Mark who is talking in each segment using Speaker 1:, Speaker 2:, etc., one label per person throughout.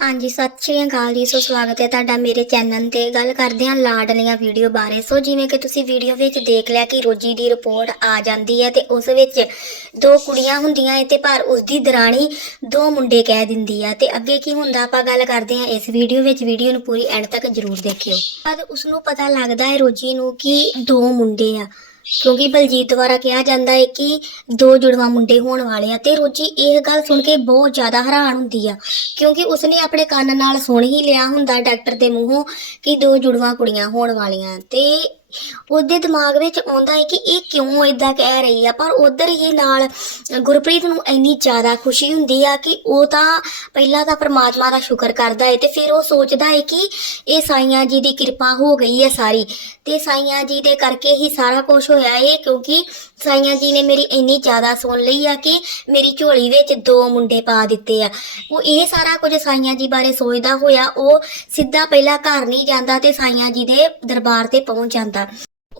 Speaker 1: ਹਾਂਜੀ, ਸਤਿ ਸ਼੍ਰੀ ਅਕਾਲ ਜੀ, ਸੋ ਸਵਾਗਤ ਹੈ ਤੁਹਾਡਾ ਮੇਰੇ ਚੈਨਲ ਤੇ। ਗੱਲ ਕਰਦੇ ਹਾਂ ਲਾਡਲੀਆਂ ਵੀਡੀਓ ਬਾਰੇ। ਸੋ ਜਿਵੇਂ ਕਿ ਤੁਸੀਂ ਵੀਡੀਓ ਵਿੱਚ ਦੇਖ ਲਿਆ ਕਿ ਰੋਜੀ ਦੀ ਰਿਪੋਰਟ ਆ ਜਾਂਦੀ ਹੈ ਤੇ ਉਸ ਵਿੱਚ ਦੋ ਕੁੜੀਆਂ ਹੁੰਦੀਆਂ ਏ ਤੇ ਪਰ ਉਸ ਦੀ ਦਰਾਣੀ ਦੋ ਮੁੰਡੇ ਕਹਿ ਦਿੰਦੀ ਆ। ਤੇ ਅੱਗੇ ਕੀ ਹੁੰਦਾ, ਆਪਾਂ ਗੱਲ ਕਰਦੇ ਹਾਂ ਇਸ ਵੀਡੀਓ ਵਿੱਚ। ਵੀਡੀਓ ਨੂੰ ਪੂਰੀ ਐਂਡ ਤੱਕ ਜ਼ਰੂਰ ਦੇਖਿਓ। ਪਰ ਉਸ ਨੂੰ ਪਤਾ ਲੱਗਦਾ ਹੈ ਰੋਜੀ ਨੂੰ ਕਿ ਦੋ ਮੁੰਡੇ ਆ ਕਿਉਂਕਿ ਬਲਜੀਤ ਦੁਆਰਾ ਕਿਹਾ ਜਾਂਦਾ ਹੈ ਕਿ ਦੋ ਜੁੜਵਾ ਮੁੰਡੇ ਹੋਣ ਵਾਲੇ ਆ ਤੇ ਰੋਜੀ ਇਹ ਗੱਲ ਸੁਣ ਕੇ ਬਹੁਤ ਜ਼ਿਆਦਾ ਹੈਰਾਨ ਹੁੰਦੀ ਆ, ਕਿਉਂਕਿ ਉਸਨੇ ਆਪਣੇ ਕੰਨ ਨਾਲ ਸੁਣ ਹੀ ਲਿਆ ਹੁੰਦਾ ਡਾਕਟਰ ਦੇ ਮੂੰਹੋਂ ਕਿ ਦੋ ਜੁੜਵਾ ਕੁੜੀਆਂ ਹੋਣ ਵਾਲੀਆਂ ਤੇ ਉਹਦੇ ਦਿਮਾਗ ਵਿੱਚ ਆਉਂਦਾ ਹੈ ਕਿ ਇਹ ਕਿਉਂ ਇਦਾਂ ਕਹਿ ਰਹੀ ਆ? ਪਰ ਉਧਰ ਹੀ ਨਾਲ ਗੁਰਪ੍ਰੀਤ ਨੂੰ ਇੰਨੀ ਜ਼ਿਆਦਾ ਖੁਸ਼ੀ ਹੁੰਦੀ ਆ ਕਿ ਉਹ ਤਾਂ ਪਹਿਲਾਂ ਤਾਂ ਪ੍ਰਮਾਤਮਾ ਦਾ ਸ਼ੁਕਰ ਕਰਦਾ ਹੈ ਤੇ ਫਿਰ ਉਹ ਸੋਚਦਾ ਹੈ ਕਿ ਇਹ ਸਾਈਆਂ ਜੀ ਦੀ ਕਿਰਪਾ ਹੋ ਗਈ ਹੈ ਸਾਰੀ। ਤੇ ਸਾਈਆਂ ਜੀ ਦੇ ਕਰਕੇ ਹੀ ਸਾਰਾ ਕੁਝ ਹੋਇਆ ਹੈ ਕਿਉਂਕਿ ਸਾਈਆਂ ਜੀ ਨੇ ਮੇਰੀ ਇੰਨੀ ਜ਼ਿਆਦਾ ਸੁਣ ਲਈ ਆ ਕਿ ਮੇਰੀ ਝੋਲੀ ਵਿੱਚ ਦੋ ਮੁੰਡੇ ਪਾ ਦਿੱਤੇ ਆ। ਉਹ ਇਹ ਸਾਰਾ ਕੁਝ ਸਾਈਆਂ ਜੀ ਬਾਰੇ ਸੋਚਦਾ ਹੋਇਆ, ਉਹ ਸਿੱਧਾ ਪਹਿਲਾਂ ਘਰ ਨਹੀਂ ਜਾਂਦਾ ਤੇ ਸਾਈਆਂ ਜੀ ਦੇ ਦਰਬਾਰ ਤੇ ਪਹੁੰਚ ਜਾਂਦਾ।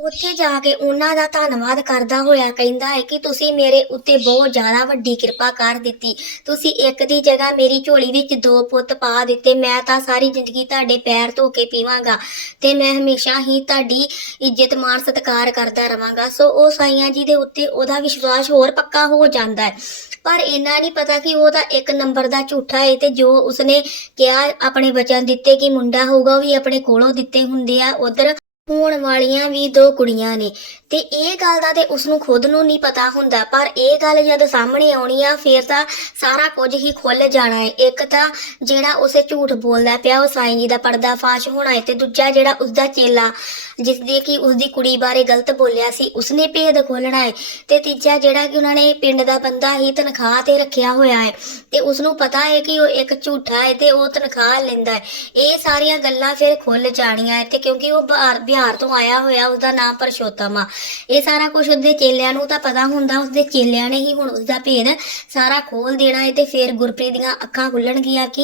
Speaker 1: ਉੱਥੇ ਜਾ ਕੇ ਉਹਨਾਂ ਦਾ ਧੰਨਵਾਦ ਕਰਦਾ ਹੋਇਆ ਕਹਿੰਦਾ ਹੈ ਕਿ ਤੁਸੀਂ ਮੇਰੇ ਉੱਤੇ ਬਹੁਤ ਜ਼ਿਆਦਾ ਵੱਡੀ ਕਿਰਪਾ ਕਰ ਦਿੱਤੀ। ਤੁਸੀਂ ਇੱਕ ਦੀ ਜਗ੍ਹਾ ਮੇਰੀ ਝੋਲੀ ਵਿੱਚ ਦੋ ਪੁੱਤ ਪਾ ਦਿੱਤੇ। ਮੈਂ ਤਾਂ ਸਾਰੀ ਜ਼ਿੰਦਗੀ ਤੁਹਾਡੇ ਪੈਰ ਧੋ ਕੇ ਪੀਵਾਂਗਾ ਤੇ ਮੈਂ ਹਮੇਸ਼ਾ ਹੀ ਤੁਹਾਡੀ ਇੱਜ਼ਤ, ਮਾਣ, ਸਤਿਕਾਰ ਕਰਦਾ ਰਵਾਂਗਾ। ਸੋ ਉਹ ਸਾਈਆਂ ਜੀ ਦੇ ਉੱਤੇ ਉਹਦਾ ਵਿਸ਼ਵਾਸ ਹੋਰ ਪੱਕਾ ਹੋ ਜਾਂਦਾ ਹੈ। ਪਰ ਇਹਨਾਂ ਨਹੀਂ ਪਤਾ ਕਿ ਉਹ ਤਾਂ ਇੱਕ ਨੰਬਰ ਦਾ ਝੂਠਾ ਹੈ ਤੇ ਜੋ ਉਸਨੇ ਕਿਹਾ ਆਪਣੇ ਵਚਨ ਦਿੱਤੇ ਕਿ ਮੁੰਡਾ ਹੋਊਗਾ ਉਹ ਵੀ ਆਪਣੇ ਕੋਲੋਂ ਦਿੱਤੇ ਹੁੰਦੇ ਆ। ਉਧਰ ਹੋਣ ਵਾਲੀਆਂ ਵੀ ਦੋ ਕੁੜੀਆਂ ਨੇ। ਤੇ ਇਹ ਗੱਲ ਦਾ ਤੇ ਉਸ ਨੂੰ ਖੁਦ ਨੂੰ ਨਹੀਂ ਪਤਾ ਹੁੰਦਾ, ਪਰ ਇਹ ਗੱਲ ਜਦ ਸਾਹਮਣੇ ਆਉਣੀ ਆ, ਫਿਰ ਤਾਂ ਸਾਰਾ ਕੁਝ ਹੀ ਖੁੱਲ ਜਾਣਾ ਹੈ ਇੱਕ ਤਾਂ ਜਿਹੜਾ ਉਸੇ ਝੂਠ ਬੋਲਦਾ ਪਿਆ, ਉਹ ਸਾਈਂ ਜੀ ਦਾ ਪਰਦਾ ਫਾਸ਼ ਹੋਣਾ ਹੈ ਤੇ ਦੂਜਾ ਜਿਹੜਾ ਉਸ ਦਾ ਚੇਲਾ ਜਿਸ ਦੇ ਕਿ ਉਸ ਦੀ ਕੁੜੀ ਬਾਰੇ ਗਲਤ ਬੋਲਿਆ ਸੀ, ਉਸਨੇ ਭੇਦ ਖੋਲਣਾ ਹੈ ਤੇ ਤੀਜਾ ਜਿਹੜਾ ਕਿ ਉਹਨਾਂ ਨੇ ਪਿੰਡ ਦਾ ਬੰਦਾ ਹੀ ਤਨਖਾਹ ਤੇ ਰੱਖਿਆ ਹੋਇਆ ਹੈ ਤੇ ਉਸ ਨੂੰ ਪਤਾ ਹੈ ਕਿ ਉਹ ਇੱਕ ਝੂਠਾ ਹੈ ਤੇ ਉਹ ਤਨਖਾਹ ਲੈਂਦਾ ਹੈ ਇਹ ਸਾਰੀਆਂ ਗੱਲਾਂ ਫਿਰ ਖੁੱਲ ਜਾਣੀਆਂ ਹੈ ਤੇ ਕਿਉਂਕਿ ਉਹ ਬਾਹਰ ਬਿਹਾਰ ਤੋਂ ਆਇਆ ਹੋਇਆ ਉਸਦਾ ਨਾਮ ਪਰਸ਼ੋਤਮ ਆ। ਇਹ ਸਾਰਾ ਕੁਝ ਉਹਦੇ ਚੇਲਿਆਂ ਨੂੰ ਤਾਂ ਪਤਾ ਹੁੰਦਾ, ਉਸਦੇ ਚੇਲਿਆਂ ਨੇ ਹੀ ਹੁਣ ਉਸਦਾ ਭੇਦ ਸਾਰਾ ਖੋਲ ਦੇਣਾ ਹੈ ਤੇ ਫਿਰ ਗੁਰਪ੍ਰੀਤ ਦੀਆਂ ਅੱਖਾਂ ਖੁੱਲਣਗੀਆਂ ਕਿ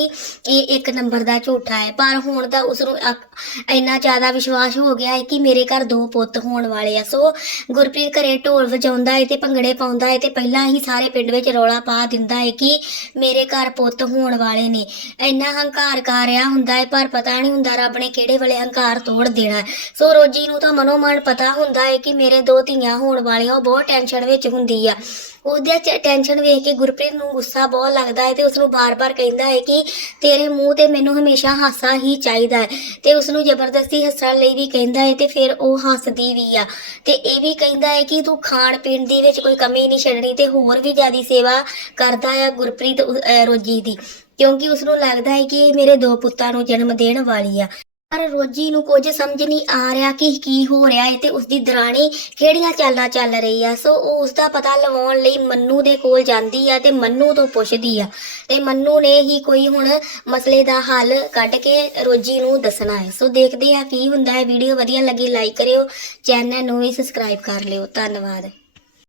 Speaker 1: ਇਹ ਇੱਕ ਨੰਬਰ ਦਾ ਝੂਠਾ ਹੈ ਪਰ ਹੁਣ ਤਾਂ ਉਸ ਨੂੰ ਇੰਨਾ ਜ਼ਿਆਦਾ ਵਿਸ਼ਵਾਸ ਹੋ ਗਿਆ ਹੈ ਕਿ ਮੇਰੇ ਘਰ ਦੋ ਪੁੱਤ ਹੋਣ ਵਾਲੇ ਆ। ਸੋ ਗੁਰਪ੍ਰੀਤ ਘਰੇ ਢੋਲ ਵਜਾਉਂਦਾ ਹੈ ਤੇ ਭੰਗੜੇ ਪਾਉਂਦਾ ਹੈ ਤੇ ਪਹਿਲਾਂ ਹੀ ਸਾਰੇ ਪਿੰਡ ਵਿੱਚ ਰੌਲਾ ਪਾ ਦਿੰਦਾ ਹੈ ਕਿ ਮੇਰੇ ਘਰ ਪੁੱਤ ਹੋਣ ਵਾਲੇ ਨੇ। ਇੰਨਾ ਹੰਕਾਰ ਕਰ ਰਿਹਾ ਹੁੰਦਾ ਹੈ ਪਰ ਪਤਾ ਨਹੀਂ ਹੁੰਦਾ ਰੱਬ ਨੇ ਕਿਹੜੇ ਵੇਲੇ ਹੰਕਾਰ ਤੋੜ ਦੇਣਾ ਹੈ। ਸੋ ਰੋਜੀ ਨੂੰ ਤਾਂ ਮਨੋ ਮਨ ਪਤਾ ਹੁੰਦਾ ਹੈ ਕਿ ਮੇਰੇ ਦੋ ਧੀਆਂ ਹੋਣ ਵਾਲੀਆਂ, ਉਹ ਬਹੁਤ ਟੈਨਸ਼ਨ ਵਿੱਚ ਹੁੰਦੀ ਆ। ਉਹਦੇ ਚ ਟੈਨਸ਼ਨ ਵੇਖ ਕੇ ਗੁਰਪ੍ਰੀਤ ਨੂੰ ਗੁੱਸਾ ਬਹੁਤ ਲੱਗਦਾ ਹੈ ਤੇ ਉਸ ਨੂੰ ਬਾਰ-ਬਾਰ ਕਹਿੰਦਾ ਹੈ ਕਿ ਤੇਰੇ ਮੂੰਹ ਤੇ ਮੈਨੂੰ ਹਮੇਸ਼ਾ ਹਾਸਾ ਹੀ ਚਾਹੀਦਾ ਹੈ ਤੇ ਉਸ ਨੂੰ ਜ਼ਬਰਦਸਤੀ ਹੱਸਣ ਲਈ ਵੀ ਕਹਿੰਦਾ ਹੈ ਤੇ ਫਿਰ ਉਹ ਹੱਸਦੀ ਵੀ ਆ। ਤੇ ਇਹ ਵੀ ਕਹਿੰਦਾ ਹੈ ਕਿ ਤੂੰ ਖਾਣ ਪੀਣ ਦੀ ਵਿੱਚ ਕੋਈ ਕਮੀ ਨਹੀਂ ਛੱਡਣੀ ਤੇ ਹੋਰ ਵੀ ਜ਼ਿਆਦੀ ਸੇਵਾ ਕਰਦਾ ਹੈ ਗੁਰਪ੍ਰੀਤ ਰੋਜੀ ਦੀ। ਕਿਉਂਕਿ ਉਸ ਨੂੰ ਲੱਗਦਾ ਹੈ ਕਿ ਇਹ ਮੇਰੇ ਦੋ ਪੁੱਤਾਂ ਨੂੰ ਜਨਮ ਦੇਣ ਵਾਲੀ ਆ। ਪਰ ਰੋਜੀ ਨੂੰ ਕੁਝ ਸਮਝ ਨਹੀਂ ਆ ਰਿਹਾ ਕਿ ਕੀ ਹੋ ਰਿਹਾ ਹੈ ਤੇ ਉਸ ਦੀ ਦਰਾਣੀ ਕਿਹੜੀਆਂ ਚਾਲਾਂ ਚੱਲ ਰਹੀ ਆ। ਸੋ ਉਹ ਉਸ ਦਾ ਪਤਾ ਲਵਾਉਣ ਲਈ ਮੰਨੂ ਦੇ ਕੋਲ ਜਾਂਦੀ ਆ ਤੇ ਮੰਨੂ ਤੋਂ ਪੁੱਛਦੀ ਆ। ਤੇ ਮੰਨੂ ਨੇ ਹੀ ਕੋਈ ਹੁਣ ਮਸਲੇ ਦਾ ਹੱਲ ਕੱਢ ਕੇ ਰੋਜੀ ਨੂੰ ਦੱਸਣਾ ਹੈ ਸੋ ਦੇਖਦੇ ਆ ਕੀ ਹੁੰਦਾ ਹੈ ਵੀਡੀਓ ਵਧੀਆ ਲੱਗੀ ਲਾਈਕ ਕਰਿਓ। ਚੈਨਲ ਨੂੰ ਵੀ ਸਬਸਕ੍ਰਾਈਬ ਕਰ ਲਿਓ। ਧੰਨਵਾਦ।